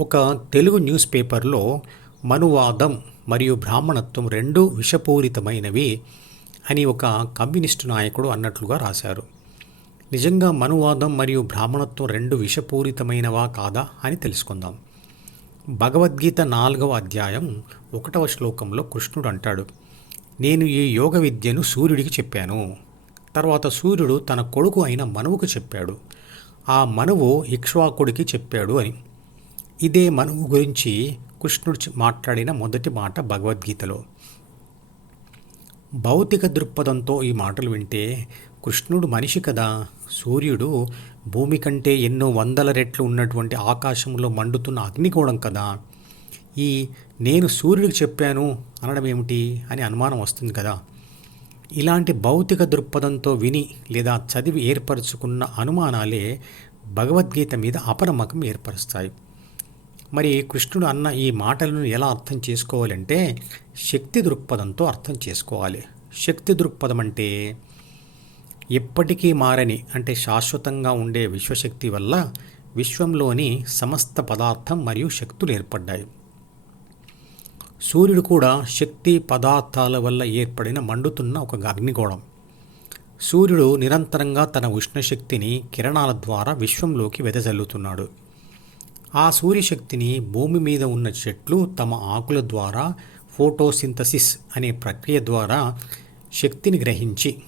ఒక తెలుగు న్యూస్ పేపర్లో మనువాదం మరియు బ్రాహ్మణత్వం రెండూ విషపూరితమైనవి అని ఒక కమ్యూనిస్టు నాయకుడు అన్నట్లుగా రాశారు. నిజంగా మనువాదం మరియు బ్రాహ్మణత్వం రెండు విషపూరితమైనవా కాదా అని తెలుసుకుందాం. భగవద్గీత నాలుగవ అధ్యాయం ఒకటవ శ్లోకంలో కృష్ణుడు అంటాడు నేను ఈ యోగ విద్యను సూర్యుడికి చెప్పాను. తర్వాత సూర్యుడు తన కొడుకు అయిన మనువుకు చెప్పాడు. ఆ మనువు ఇక్ష్వాకుడికి చెప్పాడు అని. ఇదే మనువు గురించి కృష్ణుడు మాట్లాడిన మొదటి మాట భగవద్గీతలో. భౌతిక దృక్పథంతో ఈ మాటలు వింటే కృష్ణుడు మనిషి కదా సూర్యుడు భూమి కంటే ఎన్నో వందల రెట్లు ఉన్నటువంటి ఆకాశంలో మండుతున్న అగ్నిగోళం కదా. ఈ నేను సూర్యుడికి చెప్పాను అనడం ఏమిటి అని అనుమానం వస్తుంది కదా. ఇలాంటి భౌతిక దృక్పథంతో విని లేదా చదివి ఏర్పరచుకున్న అనుమానాలే భగవద్గీత మీద అపనమ్మకం ఏర్పరుస్తాయి. మరి కృష్ణుడు అన్న ఈ మాటలను ఎలా అర్థం చేసుకోవాలంటే శక్తి దృక్పథంతో అర్థం చేసుకోవాలి. శక్తి దృక్పథం అంటే ఎప్పటికీ మారని అంటే శాశ్వతంగా ఉండే విశ్వశక్తి వల్ల విశ్వంలోని సమస్త పదార్థం మరియు శక్తులు ఏర్పడ్డాయి. సూర్యుడు కూడా శక్తి పదార్థాల వల్ల ఏర్పడిన మండుతున్న ఒక అగ్నిగోళం. సూర్యుడు నిరంతరంగా తన ఉష్ణశక్తిని కిరణాల ద్వారా విశ్వంలోకి వెదజల్లుతున్నాడు. ఆ సూర్యశక్తిని భూమి మీద ఉన్న చెట్లు తమ ఆకుల ద్వారా ఫోటోసింథసిస్ అనే ప్రక్రియ ద్వారా శక్తిని గ్రహించి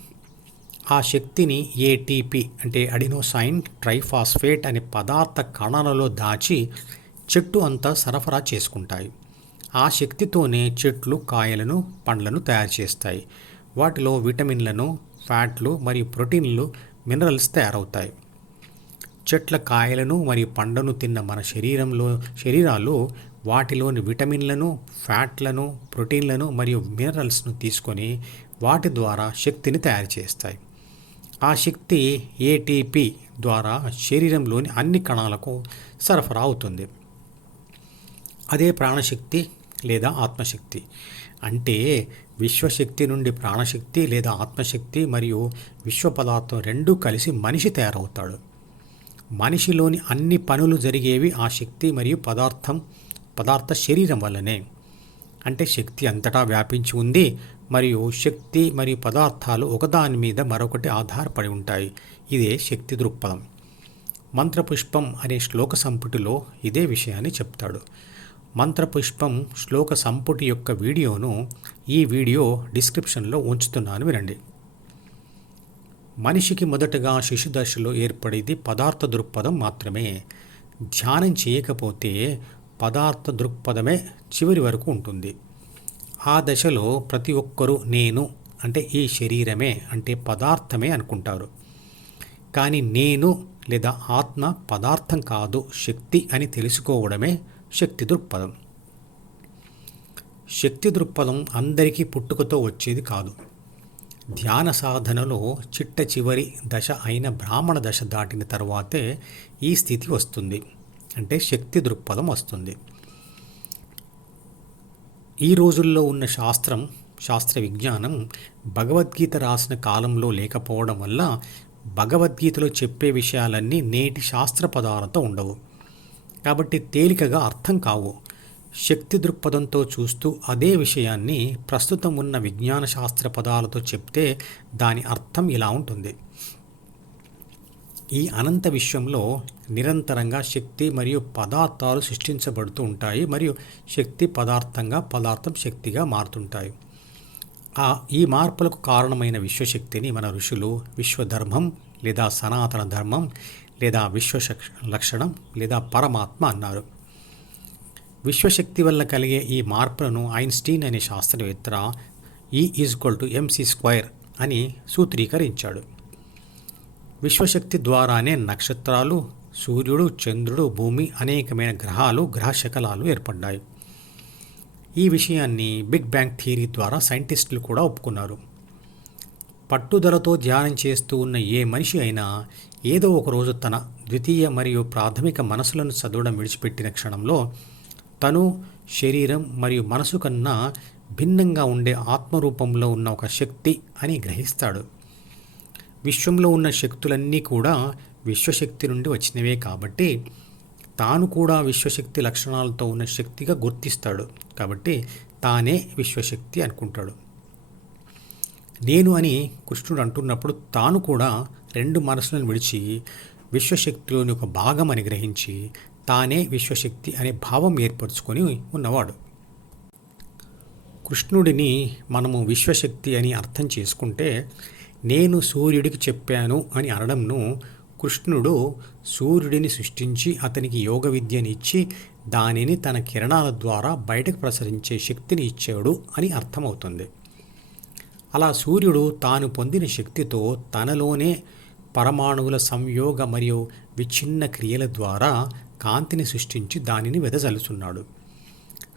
ఆ శక్తిని ఏటీపీ అంటే అడినోసైన్ ట్రైఫాస్ఫేట్ అనే పదార్థ కణాలలో దాచి చెట్టు అంతా సరఫరా చేసుకుంటాయి. ఆ శక్తితోనే చెట్లు కాయలను పండ్లను తయారు చేస్తాయి. వాటిలో విటమిన్లను ఫ్యాట్లు మరియు ప్రోటీన్లు మినరల్స్ తయారవుతాయి. చెట్ల కాయలను మరియు పండును తిన్న మన శరీరంలో శరీరాలు వాటిలోని విటమిన్లను ఫ్యాట్లను ప్రోటీన్లను మరియు మినరల్స్ను తీసుకొని వాటి ద్వారా శక్తిని తయారు చేస్తాయి. ఆ శక్తి ఏటీపీ ద్వారా శరీరంలోని అన్ని కణాలకు సరఫరా అవుతుంది. అదే ప్రాణశక్తి లేదా ఆత్మశక్తి. అంటే విశ్వశక్తి నుండి ప్రాణశక్తి లేదా ఆత్మశక్తి మరియు విశ్వ పదార్థం రెండూ కలిసి మనిషి తయారవుతాడు. మనిషిలోని అన్ని పనులు జరిగేవి ఆ శక్తి మరియు పదార్థం పదార్థ శరీరం వల్లనే. అంటే శక్తి అంతటా వ్యాపించి ఉంది మరియు శక్తి మరియు పదార్థాలు ఒకదాని మీద మరొకటి ఆధారపడి ఉంటాయి. ఇదే శక్తి దృక్పథం. మంత్రపుష్పం అనే శ్లోక సంపుటిలో ఇదే విషయాన్ని చెప్తాడు. మంత్రపుష్పం శ్లోక సంపుటి యొక్క వీడియోను ఈ వీడియో డిస్క్రిప్షన్లో ఉంచుతున్నాను వినండి. మనిషికి మొదటగా శిశుదశలో ఏర్పడేది పదార్థ దృక్పథం మాత్రమే. ధ్యానం చేయకపోతే పదార్థ దృక్పథమే చివరి వరకు ఉంటుంది. ఆ దశలో ప్రతి ఒక్కరూ నేను అంటే ఈ శరీరమే అంటే పదార్థమే అనుకుంటారు. కానీ నేను లేదా ఆత్మ పదార్థం కాదు శక్తి అని తెలుసుకోవడమే శక్తి దృక్పథం. శక్తి దృక్పథం అందరికీ పుట్టుకతో వచ్చేది కాదు. ధ్యాన సాధనలో చిట్ట చివరి దశ అయిన బ్రాహ్మణ దశ దాటిన తర్వాతే ఈ స్థితి వస్తుంది. అంటే శక్తి దృక్పథం వస్తుంది. ఈ రోజుల్లో ఉన్న శాస్త్రం శాస్త్ర విజ్ఞానం భగవద్గీత రాసిన కాలంలో లేకపోవడం వల్ల భగవద్గీతలో చెప్పే విషయాలన్నీ నేటి శాస్త్ర పదాలతో ఉండవు. కాబట్టి తేలికగా అర్థం కావు. శక్తి దృక్పథంతో చూస్తూ అదే విషయాన్ని ప్రస్తుతం ఉన్న విజ్ఞాన శాస్త్ర పదాలతో చెప్తే దాని అర్థం ఇలా ఉంటుంది. ఈ అనంత విశ్వంలో నిరంతరంగా శక్తి మరియు పదార్థాలు సృష్టించబడుతూ ఉంటాయి మరియు శక్తి పదార్థంగా పదార్థం శక్తిగా మారుతుంటాయి. ఆ ఈ మార్పులకు కారణమైన విశ్వశక్తిని మన ఋషులు విశ్వధర్మం లేదా సనాతన ధర్మం లేదా విశ్వ లక్షణం లేదా పరమాత్మ అన్నారు. విశ్వశక్తి వల్ల కలిగే ఈ మార్పులను ఐన్స్టీన్ అనే శాస్త్రవేత్త ఈ ఈజ్వల్ టు ఎంసీ స్క్వైర్ అని సూత్రీకరించాడు. విశ్వశక్తి ద్వారానే నక్షత్రాలు సూర్యుడు చంద్రుడు భూమి అనేకమైన గ్రహాలు గ్రహశకలాలు ఏర్పడ్డాయి. ఈ విషయాన్ని బిగ్ బ్యాంగ్ థియరీ ద్వారా సైంటిస్టులు కూడా ఒప్పుకున్నారు. పట్టుదలతో ధ్యానం చేస్తూ ఉన్న ఏ మనిషి అయినా ఏదో ఒక రోజు తన ద్వితీయ మరియు ప్రాథమిక మనసులను చదవడం విడిచిపెట్టిన క్షణంలో తను శరీరం మరియు మనసు కన్నా భిన్నంగా ఉండే ఆత్మరూపంలో ఉన్న ఒక శక్తి అని గ్రహిస్తాడు. విశ్వంలో ఉన్న శక్తులన్నీ కూడా విశ్వశక్తి నుండి వచ్చినవే కాబట్టి తాను కూడా విశ్వశక్తి లక్షణాలతో ఉన్న శక్తిగా గుర్తిస్తాడు. కాబట్టి తానే విశ్వశక్తి అనుకుంటాడు. నేను అని కృష్ణుడు అంటున్నప్పుడు తాను కూడా రెండు మనసులను విడిచి విశ్వశక్తిలోని ఒక భాగం అని గ్రహించి తానే విశ్వశక్తి అనే భావం ఏర్పరచుకొని ఉన్నవాడు. కృష్ణుడిని మనము విశ్వశక్తి అని అర్థం చేసుకుంటే నేను సూర్యుడికి చెప్పాను అని అనడంను కృష్ణుడు సూర్యుడిని సృష్టించి అతనికి యోగ విద్యని ఇచ్చి దానిని తన కిరణాల ద్వారా బయటకు ప్రసరించే శక్తిని ఇచ్చాడు అని అర్థమవుతుంది. అలా సూర్యుడు తాను పొందిన శక్తితో తనలోనే పరమాణువుల సంయోగ మరియు విచ్ఛిన్న క్రియల ద్వారా కాంతిని సృష్టించి దానిని వెదజల్లుచున్నాడు.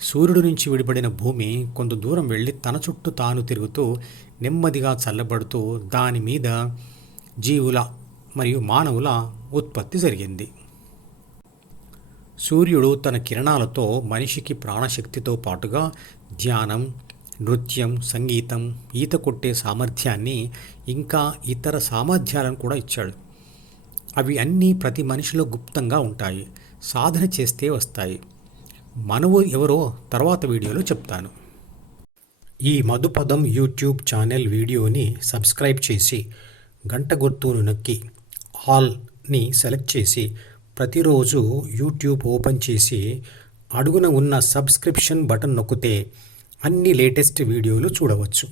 సూర్యుడు నుంచి విడిపడిన భూమి కొంత దూరం వెళ్ళి తన చుట్టూ తాను తిరుగుతూ నెమ్మదిగా చల్లబడుతూ దాని మీద జీవుల మరియు మానవుల ఉత్పత్తి జరిగింది. సూర్యుడు తన కిరణాలతో మనిషికి ప్రాణశక్తితో పాటుగా ధ్యానం నృత్యం సంగీతం ఈత కొట్టే సామర్థ్యాన్ని ఇంకా ఇతర సామర్థ్యాలను కూడా ఇచ్చాడు. అవి అన్నీ ప్రతి మనిషిలో గుప్తంగా ఉంటాయి. సాధన చేస్తే వస్తాయి. మనవు ఎవరో తర్వాత వీడియోలో చెప్తాను. ఈ మధుపదం యూట్యూబ్ ఛానల్ వీడియోని సబ్స్క్రైబ్ చేసి గంట గుర్తును నొక్కి ఆల్ని సెలెక్ట్ చేసి ప్రతిరోజు యూట్యూబ్ ఓపెన్ చేసి అడుగున ఉన్న సబ్స్క్రిప్షన్ బటన్ నొక్కితే అన్ని లేటెస్ట్ వీడియోలు చూడవచ్చు.